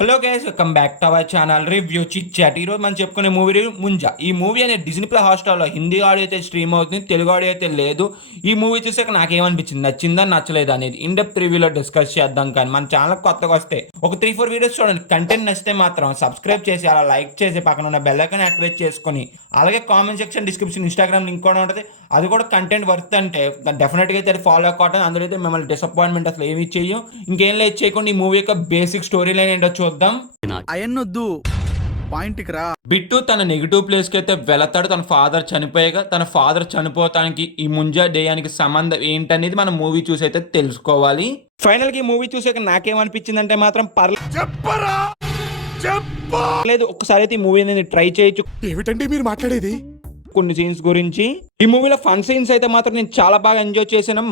Hello guys, welcome back to our channel review chit chat. ఈ రోజు మనం చెప్పుకునే మూవీ రివ్యూ ముంజా. ఈ మూవీ అనేది డిజ్నీ ప్లస్ హాట్‌స్టార్‌లో హిందీ ఆడియో అయితే స్ట్రీమ్ అవుతుంది, తెలుగు ఆడియో అయితే లేదు. ఈ మూవీ చూసాక నాకేమనిపించింది, నచ్చిందా నచ్చలేదా అనేది ఇన్ డెప్త్ రివ్యూలో డిస్కస్ చేద్దాం. కానీ మన ఛానల్ కొత్తగా వస్తే ఒక 3-4 వీడియోస్ చూడండి. కంటెంట్ నచ్చితే మాత్రం సబ్స్క్రైబ్ చేసి అలా లైక్ చేసి పక్కన ఉన్న బెల్ ఐకాన్ యాక్టివేట్ చేసుకొని, అలాగే comment section description Instagram link కూడా ఉంటుంది. అది కూడా కంటెంట్ వర్త్ అంటే డెఫినెట్గా అయితే ఫాలో అవ్వటం. అందులో అయితే మిమ్మల్ని డిసప్పాయింట్మెంట్ అసలు ఏమి చెయ్యం. ఇంకేం లేదు చేయకుండా ఈ మూవీ యొక్క బేసిక్ స్టోరీ లైన్ ఏంటో చూద్దాం. అయన్నొద్దు, పాయింట్కి రా. బిట్టు తన నెగిటివ్ ప్లేస్కి అయితే వెళతాడు. తన ఫాదర్ చనిపోయాక తన ఫాదర్ చనిపోతానికి ఈ ముంజా డేయానికి సంబంధం ఏంటనేది మనం మూవీ చూసి అయితే తెలుసుకోవాలి. ఫైనల్ గా ఈ మూవీ చూసాక నాకేమనిపించింది అంటే మాత్రం పర్లేదు, ఒక్కసారి అయితే ఈ మూవీ అనేది ట్రై చేయొచ్చు. ఏమిటండి మీరు మాట్లాడేది? కొన్ని సీన్స్ గురించి ఈ మూవీలో ఫన్ సీన్స్ అయితే మాత్రం నేను చాలా బాగా ఎంజాయ్ చేశాను.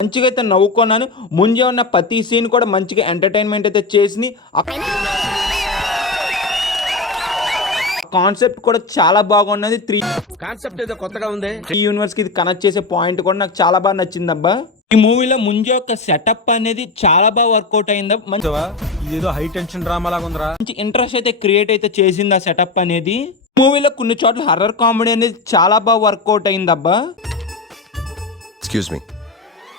మంచిగా అయితే నవ్వుకున్నాను. ముంజా ఉన్న ప్రతి సీన్ కూడా మంచిగా ఎంటర్టైన్మెంట్ అయితే చేసింది. కాన్సెప్ట్ కూడా చాలా బాగున్నది. కాన్సెప్ట్ ఏదో కొత్తగా ఉంది. 3 యూనివర్స్ కి ఇది కనెక్ట్ చేసే పాయింట్ కూడా నాకు చాలా బాగా నచ్చింది అబ్బా. ఈ మూవీలో ముంజా యొక్క సెటప్ అనేది చాలా బాగా వర్కౌట్ అయింది. ఇదేదో హై టెన్షన్ డ్రామా లాగా ఉందిరా. మంచి ఇంట్రెస్ట్ అయితే క్రియేట్ అయితే చేసింది ఆ సెటప్ అనేది. మూవీలో కొన్ని చోట్ల హర్రర్ కామెడీ అనేది చాలా బాగా వర్కౌట్ అయింది అబ్బా. ఎక్స్క్యూజ్ మీ,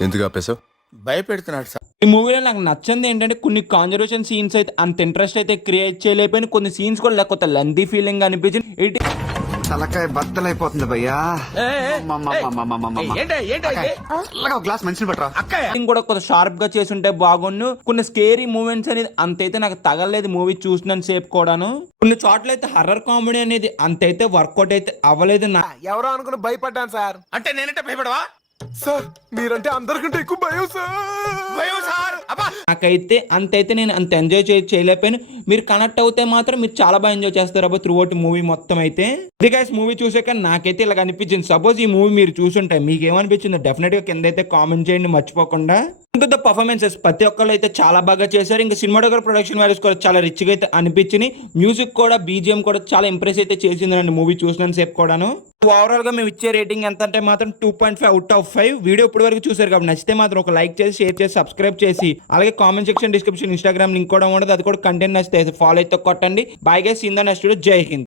ఎందుకు ఆపేసావు? భయపెడుతున్నాడు సార్. ఈ మూవీలో నాకు నచ్చింది ఏంటంటే కొన్ని కాన్జర్వేషన్ సీన్స్ అయితే అంత ఇంట్రెస్ట్ అయితే క్రియేట్ చేయలేకపోయినా, కొన్ని సీన్స్ కూడా లేకపోతే లెంతీ ఫీలింగ్ అనిపించింది. తలకాయ బద్దలైపోతుంది భయ్యా. గ్లాస్ మంచి పట్టరా. కూడా కొంత షార్ప్ గా చేసుంటే బాగుండు. కొన్ని స్కేరీ మూమెంట్స్ అనేది అంతైతే నాకు తగలేదు మూవీ చూసినంత సేపు కూడాను. కొన్ని చోట్ల అయితే హర్రర్ కామెడీ అనేది అంతైతే వర్కౌట్ అయితే అవ్వలేదు. ఎవరో అనుకుని భయపడ్డాను సార్. అంటే నేనంటే భయపడవా సార్? మీరంటే అందరికంటే ఎక్కువ భయం సార్. నాకైతే అంతైతే నేను అంత ఎంజాయ్ చేయలేకపోయాను. మీరు కనెక్ట్ అవుతే మాత్రం మీరు చాలా బాగా ఎంజాయ్ చేస్తారు అబ్బా త్రూ అవుట్ మూవీ మొత్తం అయితే. ఇది గైస్ మూవీ చూసాక నాకైతే ఇలా అనిపించింది. సపోజ్ ఈ మూవీ మీరు చూసుంటే మీకు ఏమనిపించిందో డెఫినెట్ గా కింద అయితే కామెంట్ చేయండి మర్చిపోకుండా. ద పర్ఫార్మెన్సెస్ ప్రతి ఒక్కళ్ళు అయితే చాలా బాగా చేశారు. ఇంకా సినిమాటోగ్రఫీ ప్రొడక్షన్ వాల్యూస్ కూడా చాలా రిచ్ గా అయితే అనిపించింది. మ్యూజిక్ కూడా బీజిఎం కూడా చాలా ఇంప్రెస్ అయితే చేసిందండి మూవీ చూసినంత సేపు కూడాను. ఓవరాల్ గా మేము ఇచ్చే రేటింగ్ ఎంత అంటే మాత్రం 2.5 అవుట్ ఆఫ్ 5. వీడియో ఇప్పటి వరకు చూసారు కాబట్టి నచ్చితే మాత్రం ఒక లైక్ చేసి షేర్ చేసి సబ్స్క్రైబ్ చేసి, అలాగే comment section description Instagram link కూడా ఉండదు. అది కూడా కంటెంట్ నచ్చితే ఫాలో అయితే కొట్టండి. Bye guys, in the next video. జై హింద్.